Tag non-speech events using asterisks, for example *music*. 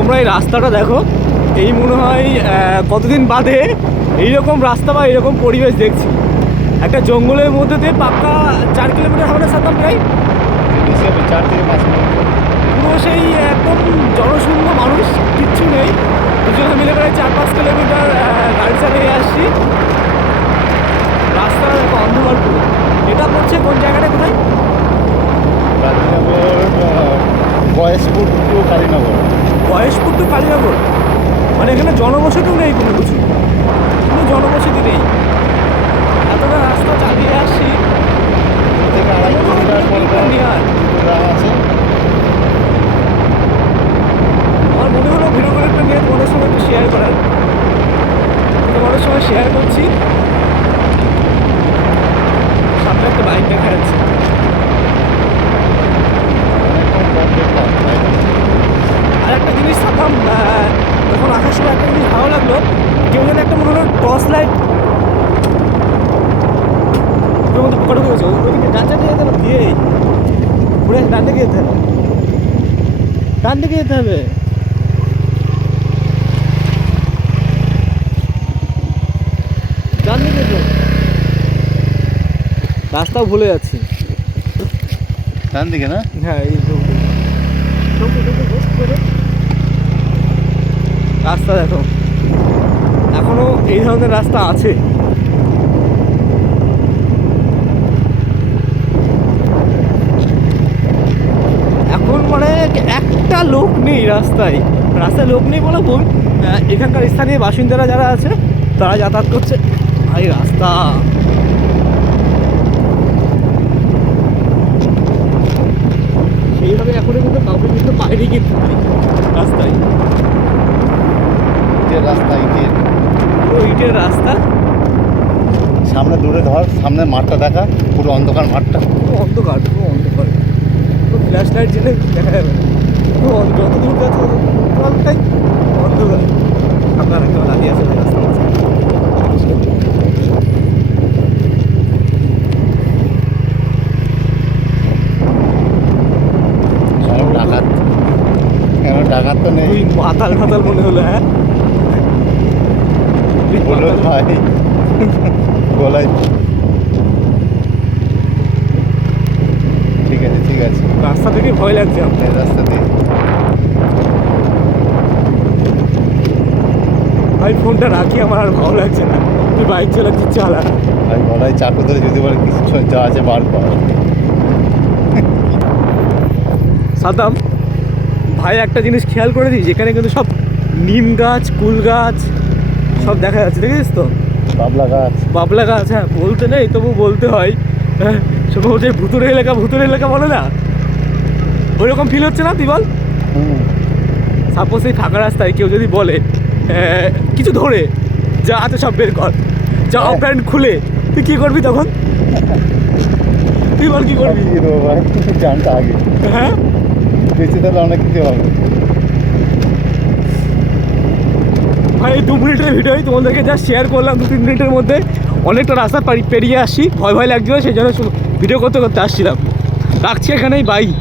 তোমরা এই রাস্তাটা দেখো। এই মনে হয় কতদিন বাদে এইরকম রাস্তা বা এইরকম পরিবেশ দেখছি। একটা জঙ্গলের মধ্যে দিয়ে পাক্কা চার কিলোমিটার হবে না সাতাম প্রায় চার থেকে পাঁচ পুরো সেই একদম জনশূন্য মানুষ, কিচ্ছু নেই। দুজনে মিলে প্রায় চার পাঁচ কিলোমিটার গাড়ি চালিয়ে আসছি। রাস্তা দেখো অন্ধকার পুরো। এটা পড়ছে কোন জায়গাটা কোথায়? কালীনগর মানে এখানে জনবসতিও নেই কোনো কিছু? কোনো জনবসতি নেই। এতটা রাস্তা চালিয়ে আসছি। আমার মনে হলো ভিডিও করে একটা নিয়ে তোমাদের সঙ্গে একটু শেয়ার করার। তোমাদের সঙ্গে শেয়ার করছি। সামনে একটা বাইক দেখা যাচ্ছে অনেকক্ষণ পর দেখলাম তাই না? আর একটা জিনিস থাকলাম যখন আসার সময় একটা জিনিস ভালো লাগল কেউ যেন একটা মনে হলো টর্চ লাইট ওর মধ্যে পোকা ঢুকে গেছে ওইদিকে ডান দিকে যেতে হবে দিয়ে ঘুরে ডান দিকে যেতে হবে। ডান দিকে যেতে হবে। ডান দিকে যেতে রাস্তাও ভুলে যাচ্ছি। ডান দিকে না? হ্যাঁ এই তো। রাস্তা দেখো। এখনও এই ধরনের রাস্তা আছে এখন মানে একটা লোক নেই রাস্তায়। রাস্তায় লোক নেই বলে ভুল এখানকার স্থানীয় বাসিন্দারা যারা আছে তারা যাতায়াত করছে। ভাই রাস্তা। সেইভাবে এখনও কিন্তু কাউকে কিন্তু বাইরে কিন্তু। রাস্তায়। ইটের রাস্তা ইটের। পুরো ইটের রাস্তা? সামনে দূরে ধর সামনে মাঠটা দেখা পুরো অন্ধকার মাঠটা। পুরো অন্ধকার পুরো অন্ধকার। পুরো ফ্ল্যাশ লাইট জেলে দেখা যাবে। যত দূর যাচ্ছে টোটালটাই অন্ধকার। আপনার একটা দাঁড়িয়ে আছে রাস্তা। ডাকাত। কেন ডাকাত তো নেই? মাতাল মনে হলো হ্যাঁ। ভাই গলায় ঠিক আছে ঠিক আছে। রাস্তা থেকে ভয় লাগছে আপনার। রাস্তা দিয়ে ভাই ফোনটা রাখি আমার আর ভালো লাগছে না। তুই বাইক চালাচ্ছিস চালা। ভাই গলায় চাকু ধরে যদি বলে কিছু যা আছে বার কর। সাদাম ভাই একটা জিনিস খেয়াল করে দিই যেখানে কিন্তু সব নিম গাছ কুল গাছ সব দেখা যাচ্ছে দেখেছিস তো? বাবলা গাছ। বাবলা গাছ হ্যাঁ বলতে নেই তবু বলতে হয়। হ্যাঁ, সব হচ্ছে ভুতুরে এলাকা ভুতুরে এলাকা বলে না? ওইরকম ফিল হচ্ছে না তুই বল? সাপোজ এই ফাঁকা রাস্তায় কেউ যদি বলে *laughs* কিছু ধরে যা আছে সব বের কর। যা হ্যাঁ। প্যান্ট খুলে তুই কী করবি তখন? তুই বল কী করবি? জানটা আগে। হ্যাঁ? বেঁচে তাহলে অনেক কিছু হবে। ভাই এই দু মিনিটের ভিডিওই তোমাদেরকে যা শেয়ার করলাম দু তিন মিনিটের মধ্যে। অনেকটা রাস্তা পারি- পেরিয়ে আসছি ভয় ভয় লাগছিল সেই জন্য ভিডিও করতে করতে আসছিলাম। রাখছি এখানেই বাই